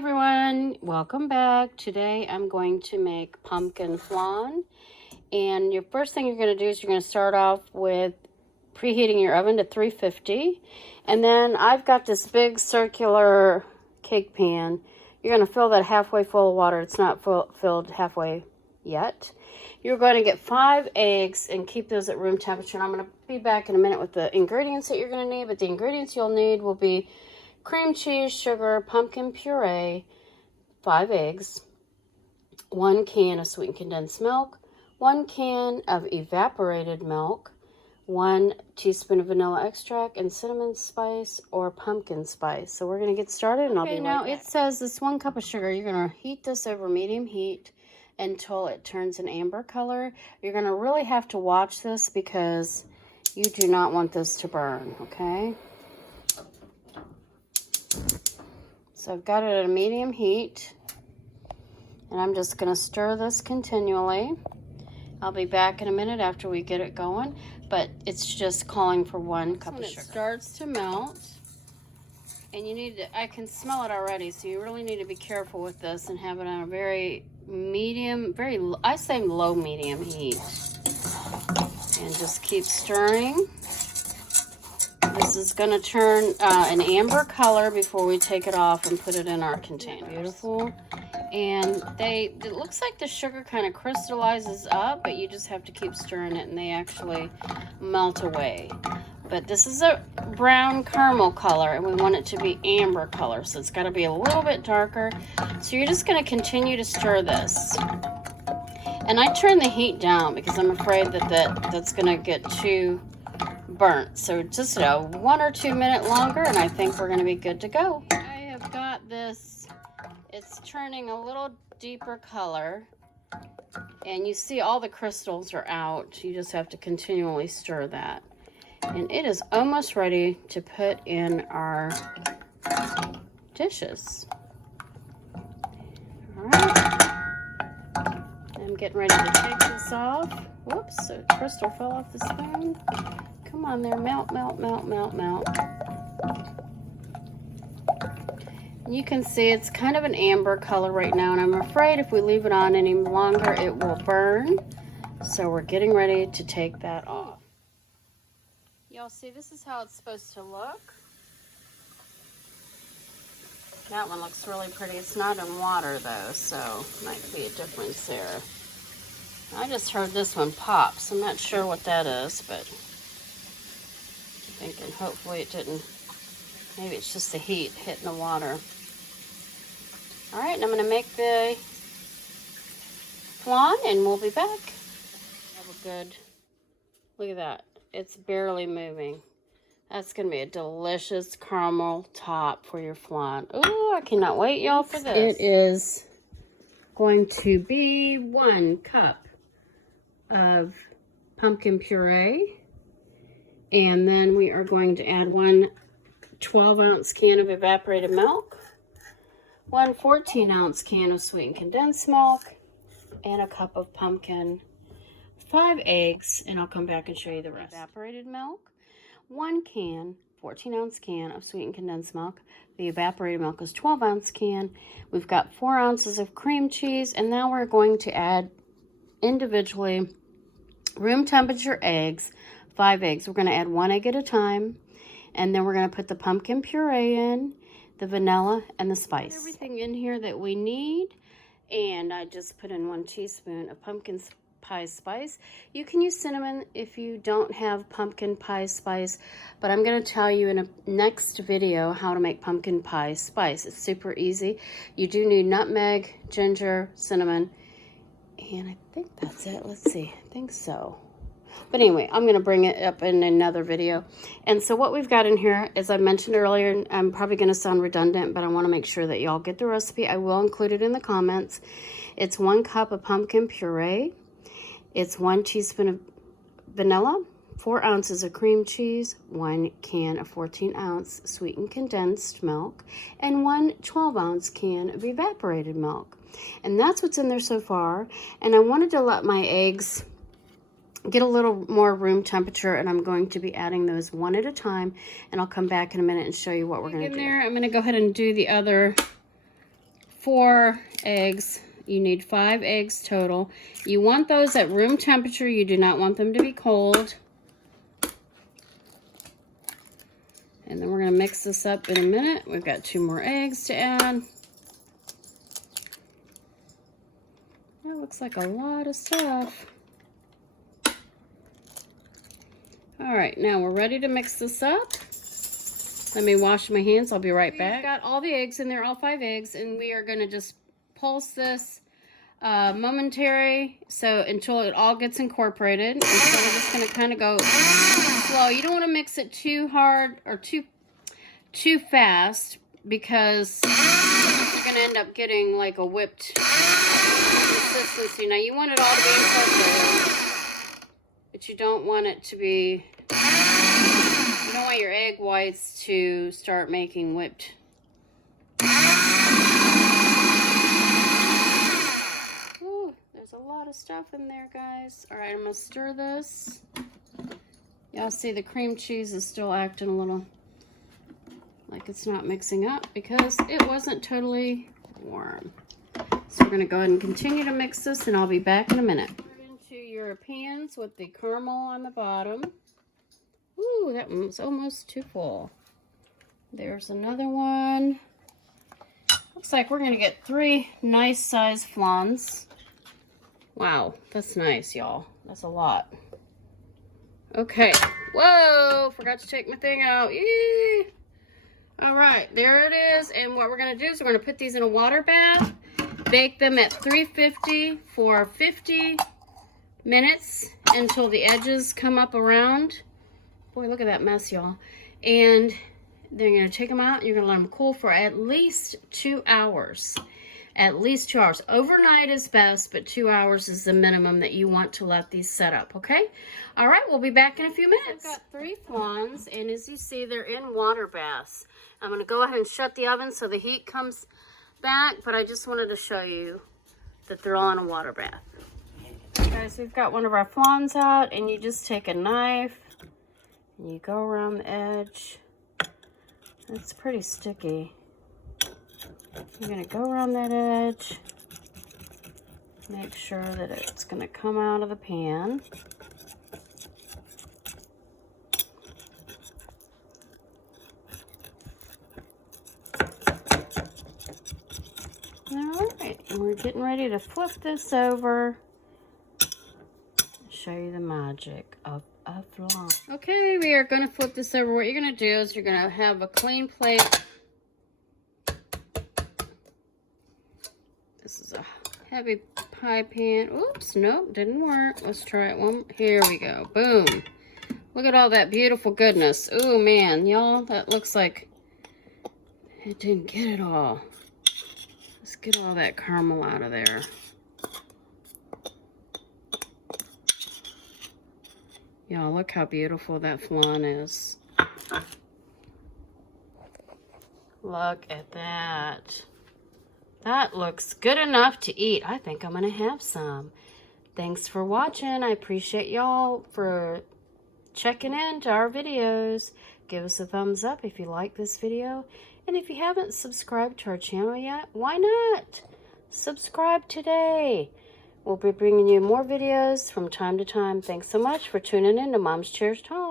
everyone, welcome back. Today I'm going to make pumpkin flan, and your first thing you're going to do is you're going to start off with preheating your oven to 350, and then I've got this big circular cake pan. You're going to fill that halfway full of water. It's not filled halfway yet. You're going to get 5 eggs and keep those at room temperature, and I'm going to be back in a minute with the ingredients that you're going to need, but the ingredients you'll need will be cream cheese, sugar, pumpkin puree, 5 eggs, 1 can of sweetened condensed milk, 1 can of evaporated milk, 1 teaspoon of vanilla extract, and cinnamon spice or pumpkin spice. So we're going to get started, and I'll be right back. Now it says this 1 cup of sugar. You're going to heat this over medium heat until it turns an amber color. You're going to really have to watch this because you do not want this to burn, okay? So I've got it at a medium heat, and I'm just going to stir this continually. I'll be back in a minute after we get it going, but it's just calling for 1 cup of sugar. It starts to melt, and you need to, I can smell it already, so you really need to be careful with this and have it on a very medium, I say low medium heat. And just keep stirring. This is going to turn an amber color before we take it off and put it in our container. Beautiful. And it looks like the sugar kind of crystallizes up, but you just have to keep stirring it and they actually melt away. But this is a brown caramel color and we want it to be amber color, so it's got to be a little bit darker. So you're just going to continue to stir this. And I turn the heat down because I'm afraid that's going to get too burnt. So just 1 or 2 minutes longer and I think we're going to be good to go. I have got this, it's turning a little deeper color and you see all the crystals are out. You just have to continually stir that. And it is almost ready to put in our dishes. All right. I'm getting ready to take this off. Whoops, a crystal fell off the spoon. Come on there, melt, melt, melt, melt, melt. You can see it's kind of an amber color right now, and I'm afraid if we leave it on any longer, it will burn. So we're getting ready to take that off. Y'all see, this is how it's supposed to look. That one looks really pretty. It's not in water though, so might be a difference there. I just heard this one pop, so I'm not sure what that is, but I'm thinking hopefully it didn't. Maybe it's just the heat hitting the water. All right, and I'm going to make the flan, and we'll be back. Have a good, look at that. It's barely moving. That's going to be a delicious caramel top for your flan. Oh, I cannot wait, y'all, for this. It is going to be 1 cup of pumpkin puree. And then we are going to add 1 12-ounce can of evaporated milk, 1 14-ounce can of sweetened condensed milk, and a cup of pumpkin, 5 eggs, and I'll come back and show you the rest. Evaporated milk, 1 can, 14-ounce can of sweetened condensed milk. The evaporated milk is 12-ounce can. We've got 4 ounces of cream cheese, and now we're going to add individually room temperature eggs, 5 eggs. We're going to add 1 egg at a time, and then we're going to put the pumpkin puree in, the vanilla, and the spice. Everything in here that we need, and I just put in 1 teaspoon of pumpkin pie spice. You can use cinnamon if you don't have pumpkin pie spice, but I'm going to tell you in a next video how to make pumpkin pie spice. It's super easy. You do need nutmeg, ginger, cinnamon, and I think that's it. Let's see. I think so. But anyway, I'm going to bring it up in another video. And so what we've got in here, as I mentioned earlier, I'm probably going to sound redundant, but I want to make sure that y'all get the recipe. I will include it in the comments. It's 1 cup of pumpkin puree. It's 1 teaspoon of vanilla, 4 ounces of cream cheese, 1 can of 14-ounce sweetened condensed milk, and 1 12-ounce can of evaporated milk. And that's what's in there so far. And I wanted to let my eggs get a little more room temperature, and I'm going to be adding those 1 at a time, and I'll come back in a minute and show you what we're going to do. I'm going to go ahead and do the other 4 eggs. You need 5 eggs total. You want those at room temperature. You do not want them to be cold. And then we're going to mix this up in a minute. We've got 2 more eggs to add. That looks like a lot of stuff. All right, now we're ready to mix this up. Let me wash my hands. I'll be right back. We've got all the eggs in there, all 5 eggs, and we are going to just pulse this momentary, so until it all gets incorporated. And so we're just going to kind of go slow. You don't want to mix it too hard or too fast, because you're going to end up getting like a whipped consistency. Now you want it all to be incorporated, but you don't want it to be, you don't want your egg whites to start making whipped. Ooh, there's a lot of stuff in there, guys. All right, I'm gonna stir this. Y'all see the cream cheese is still acting a little like it's not mixing up because it wasn't totally warm. So we're gonna go ahead and continue to mix this, and I'll be back in a minute. Into your pans with the caramel on the bottom. Ooh, that one's almost too full. There's another one. Looks like we're gonna get 3 nice sized flans. Wow, that's nice, y'all. That's a lot. Okay. Whoa, forgot to take my thing out. Yee. All right, there it is. And what we're gonna do is we're gonna put these in a water bath, bake them at 350 for 50 minutes until the edges come up around. Boy, look at that mess, y'all. And then you're gonna take them out. You're gonna let them cool for at least 2 hours. At least 2 hours. Overnight is best, but 2 hours is the minimum that you want to let these set up, okay? All right, we'll be back in a few minutes. I've got 3 flans, and as you see, they're in water baths. I'm gonna go ahead and shut the oven so the heat comes back, but I just wanted to show you that they're all in a water bath. Okay, guys, we've got one of our flans out, and you just take a knife and you go around the edge. It's pretty sticky. You're gonna go around that edge, make sure that it's gonna come out of the pan. All right, and we're getting ready to flip this over, show you the magic of a flan. Okay, we are gonna flip this over. What you're gonna do is you're gonna have a clean plate. This is a heavy pie pan. Oops, nope, didn't work. Let's try it one. Here we go. Boom. Look at all that beautiful goodness. Ooh, man, y'all, that looks like it didn't get it all. Let's get all that caramel out of there. Y'all, look how beautiful that flan is. Look at that. That looks good enough to eat. I think I'm going to have some. Thanks for watching. I appreciate y'all for checking in to our videos. Give us a thumbs up if you like this video. And if you haven't subscribed to our channel yet, why not? Subscribe today. We'll be bringing you more videos from time to time. Thanks so much for tuning in to Mom's Cherished Home.